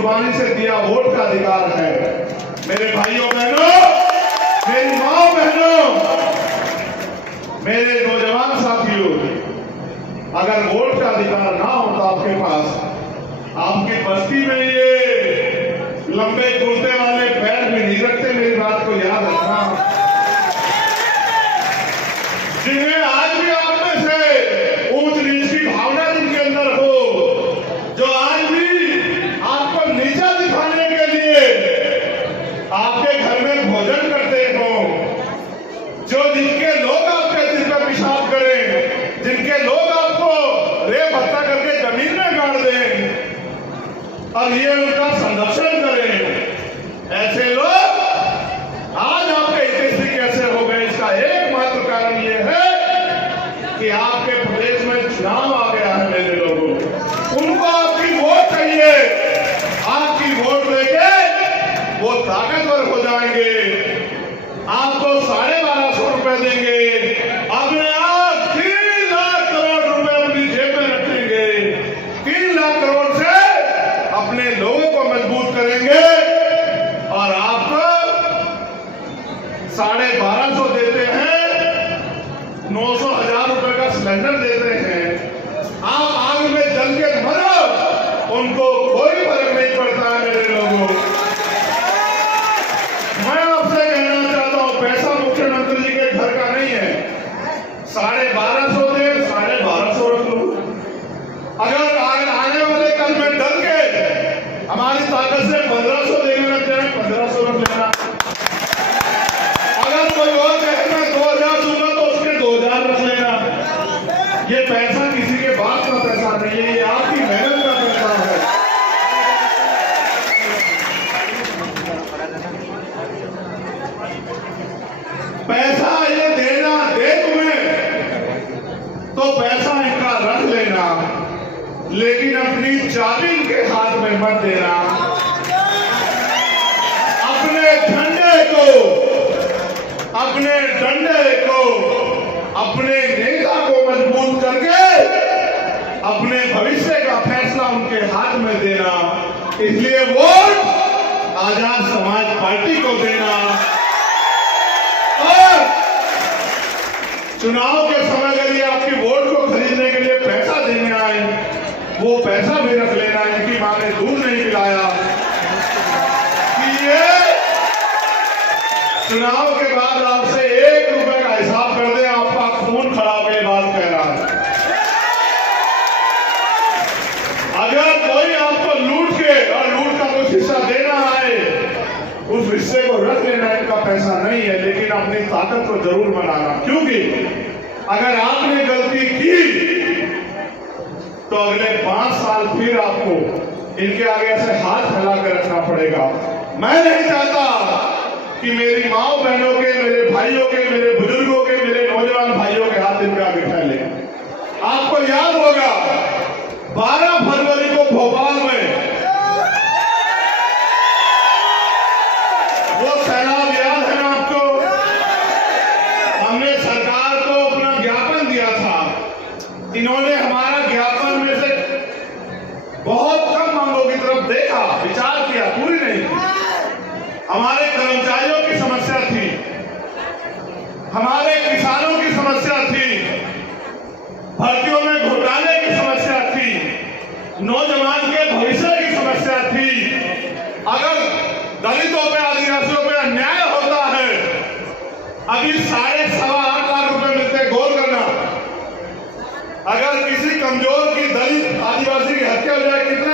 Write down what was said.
कुर्बानी से दिया वोट का अधिकार है। मेरे भाइयों बहनों, मेरी माँ बहनों, मेरे नौजवान साथियों, अगर वोट का अधिकार ना होता आपके पास, आपकी बस्ती में ये लंबे कुर्ते वाले पैर भी नहीं रखते। मेरी बात को याद रखना। जिन्हें आज भी आप में से ऊंच नीच की भावना जिनके अंदर हो, जो आज भी आपको नीचा दिखाने के लिए आपके घर में भोजन करते हो, जो जिनके लोग आपके सिर पर पेशाब करें, जिनके लोग आपको रेप हत्या करके जमीन में गाड़ दें और ये उनका संरक्षण करें, ऐसे लोग आज आपके हितैषी कैसे हो गए? इसका एकमात्र कारण ये है कि आपके प्रदेश में चुनाव आ गया है। मेरे लोगों, उनको आपकी वोट चाहिए। आपकी वोट लेके वो ताकतवर हो जाएंगे, आपको 1250 रुपए देंगे, अपने आप 3 लाख करोड़ रुपए अपनी जेब में रखेंगे, 3 लाख करोड़ से अपने लोगों को मजबूत करेंगे और आपको 1250 देते हैं, 900,000 रुपए का सिलेंडर देते हैं। आप आग में जल के मरो, उनको कोई फर्क नहीं पड़ता है। मेरे लोगों, मैं आपसे कहना चाहता हूं, पैसा मुख्यमंत्री जी के घर का नहीं है। 1250 दे, 1250 रख लो। अगर आने वाले कल में डर के हमारी ताकत से 1500 देने लग जाए, 1500 रख लेना। अगर कोई और कहे मैं 2000 दूंगा तो उसके 2000 रख लेना। ये पैसा किसी के बाप का पैसा नहीं है, ये आपकी मेहनत का पैसा है। पैसा ये देना दे तुम्हें तो पैसा इनका रख लेना, लेकिन अपनी चाबी इनके हाथ में मत देना। अपने डंडे को, अपने नेता को मजबूत करके अपने भविष्य का फैसला उनके हाथ में देना। इसलिए वोट आजाद समाज पार्टी को देना और चुनाव के समय के लिए आपकी वोट को खरीदने के लिए पैसा देने आए, वो पैसा भी रख लेना। इनकी मां ने दूध नहीं पिलाया कि ये चुनाव के बाद आपसे 1 रुपए का हिसाब कर दे, आपका खून खराब है। बात कह रहा है, अगर कोई आपको लूट के और लूट का कुछ हिस्सा देना है, उस हिस्से को रख लेना। इनका पैसा नहीं है, लेकिन अपनी ताकत को जरूर बनाना, क्योंकि अगर आपने गलती की तो अगले 5 साल फिर आपको इनके आगे ऐसे हाथ फैला कर रखना पड़ेगा। मैं नहीं चाहता कि मेरी माओ बहनों के, मेरे भाइयों के, मेरे बुजुर्गों के, मेरे नौजवान भाइयों के हाथ इनके आगे फैले। आपको याद होगा 12 फरवरी को भोपाल में वो सैलाब याद है ना आपको? हमने सरकार को अपना ज्ञापन दिया था। इन्होंने हमारा ज्ञापन में से बहुत कम मांगों की तरफ देखा, विचार किया, पूरी नहीं की। हमारे कर्मचारियों की समस्या थी, हमारे किसानों की समस्या थी, भर्तियों में घोटाले की समस्या थी, नौजवान के भविष्य की समस्या थी। अगर दलितों पे, आदिवासियों पे अन्याय होता है, अभी 8.5 लाख रुपए मिलते, गौर करना। अगर किसी कमजोर की, दलित आदिवासी की हत्या हो जाए, कितने